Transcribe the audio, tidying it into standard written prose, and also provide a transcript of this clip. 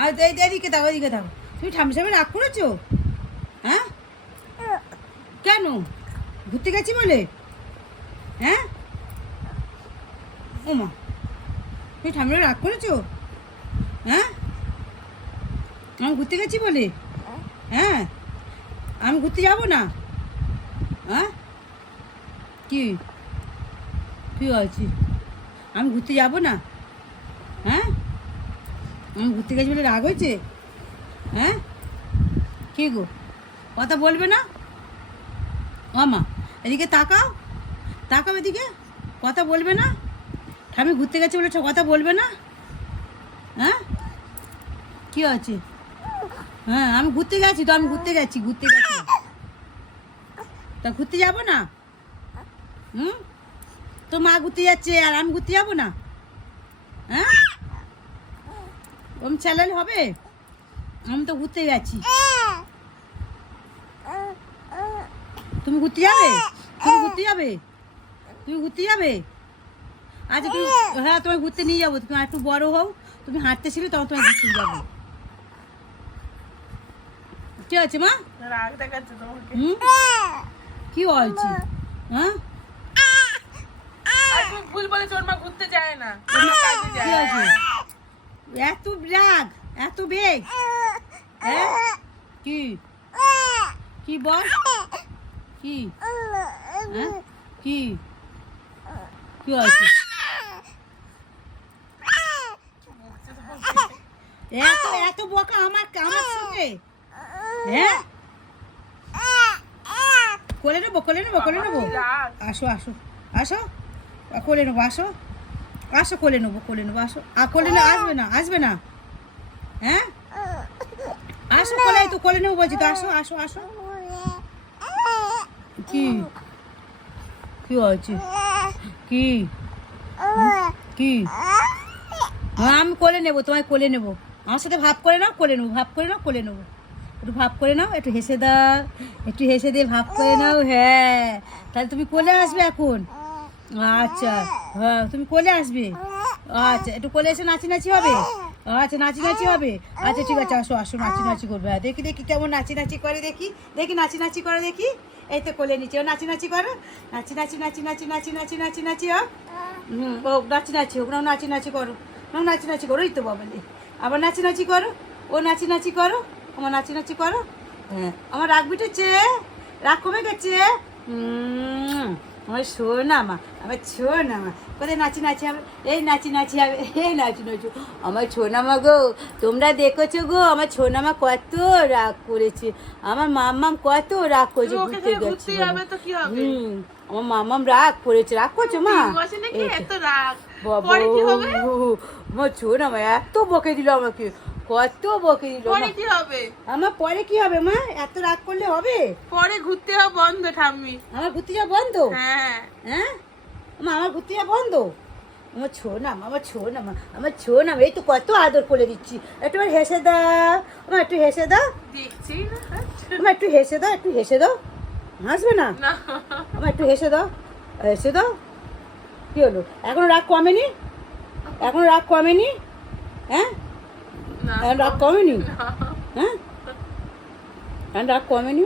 আর এদিকে দাও, ওইদিকে দাও। তুমি ঠাম্মির সামনে রাগ করেছো? হ্যাঁ, কেন? ঘুরতে গেছি বলে? হ্যাঁ, ও মা, তুমি ঠাম্মির রাগ করেছো? হ্যাঁ, আমি ঘুরতে গেছি বলে? হ্যাঁ, আমি ঘুরতে যাবো না? হ্যাঁ, কি কি হয়েছে? আমি ঘুরতে যাবো না? হ্যাঁ, আমি ঘুরতে গেছি বলে রাগ হয়েছে? হ্যাঁ, কি গো, কথা বলবে না? ও মা, এদিকে তাকাও, তাকাও এদিকে, কথা বলবে না? আমি ঘুরতে গেছি বলে কথা বলবে না? হ্যাঁ, কি আছে? হ্যাঁ, আমি ঘুরতে গেছি তো, আমি ঘুরতে গেছি তা ঘুরতে যাবো না? হুম, তো মা ঘুরতে যাচ্ছে আর আমি ঘুরতে যাবো না? হ্যাঁ, ওম চ্যালেঞ্জ হবে? আমি তো ঘুরতে গেছি। তুমি ঘুরতে যাবে? তুমি ঘুরতে যাবে? তুমি ঘুরতে যাবে? আচ্ছা তুমি, হ্যাঁ তোমায় ঘুরতে নিয়ে যাবো। তুমি একটু বড় হও, তুমি হাঁটতে শিখবে, তখন তোমায় ঘুরতে যাবো। কি আছে মা? রাগ দেখাচ্ছে তোমাকে। কি হয়েছে? হ্যাঁ, আর তুমি ভুল বলেছো, ওর মা ঘুরতে যায় না, ওর মা কাজে কি যায়। হয়েছে? এত রাগ, এত বেগ? হ্যাঁ, কি কি বল? কি? হ্যাঁ, কি কি হয়েছে? এত এত বকা আমার আমার সঙ্গে? হ্যাঁ, কোলে নেবো, কোলে নেবো, কোলে নেবো। রাগ। আসো আসো আসো, কোলে নেবো, আসো আসো, কোলে নেবো, কোলে নেবো, আসো। আর কোলে নেবো, আসবে না, আসবে না? হ্যাঁ, আসো কোলে, তো কোলে নেবো বলছি তো, আসো আসো আসো। কি কি হয়েছে? কি কি? হ্যাঁ, আমি কোলে নেবো, তোমায় কোলে নেবো। আমার সাথে ভাব করে নাও, কোলে নেবো, ভাব করে নাও, কোলে নেবো। একটু ভাব করে নাও, একটু হেসে দাও, একটু হেসে দিয়ে ভাব করে নাও। হ্যাঁ, তাহলে তুমি কোলে আসবে এখন। আচ্ছা, হ্যাঁ তুমি কোলে আসবে। আচ্ছা, একটু কোলে এসে নাচি নাচি হবে। আচ্ছা, নাচি নাচি হবে। আচ্ছা ঠিক আছে, আসো আসো, নাচি নাচি করবে। হ্যাঁ, দেখি দেখি কেমন নাচি নাচি করে, দেখি দেখি, নাচি নাচি করে দেখি। এই তো কোলে নিচে, ও নাচি নাচি করো, নাচি নাচি নাচি নাচি নাচি নাচি নাচি নাচি। ও নাচি নাচি, ওরাও নাচি নাচি করো, নাও নাচি নাচি করো। এই তো বাবা, আবার নাচি নাচি করো, ও নাচি নাচি করো, আমার নাচি নাচি করো। হ্যাঁ, আমার রাগ বিটেছে, রাগ কমে গেছে। আমার শোনা মা, আমার শোনা মা, কোথায় নাচি নাচি হবে? এই নাচি নাচি হবে, এই নাচি নাচু। আমার ছোনা মা গো, তোমরা দেখেছো গো আমার ছোনা মা কত রাগ করেছে, আমার মাম্মাম কত রাগ করেছে তুমি ওকে ঘুরতে থেকে গেছে ঘুরতে যাবে তো কি হবে? আমার মাম্মাম রাগ করেছে, রাগ করছো মা? 3 মাসে নাকি এই তো। এত রাগ? বাবা, পরে কি হবে? আমার ছোনা মা এত বকে দিল আমাকে, কত বকে দিল। পরে কি হবে? আমার পরে কি হবে মা? এত রাগ করলে হবে? পরে ঘুরতে যাওয়া বন্ধ ঠাম্মি। আমার ঘুরতে যাওয়া বন্ধ? হ্যাঁ। হ্যাঁ, আমার ঘুরতে যাওয়া বন্ধ? আমার ছোনা মা, আমার ছোনা মা, আমার ছোনা মা, এই তো কত আদর করে দিচ্ছি। একটু হেসে দাও, আমার একটু হেসে দাও, দেখছি না। আমার একটু হেসে দাও, একটু হেসে দাও। হাসবে না? না। আমার একটু হেসে দাও, হেসে দাও। কি হলো, এখনো রাগ কমেনি? এখনো রাগ কমেনি? হ্যাঁ, না। এখন রাগ কমেনি? না। হ্যাঁ, এখন রাগ কমেনি?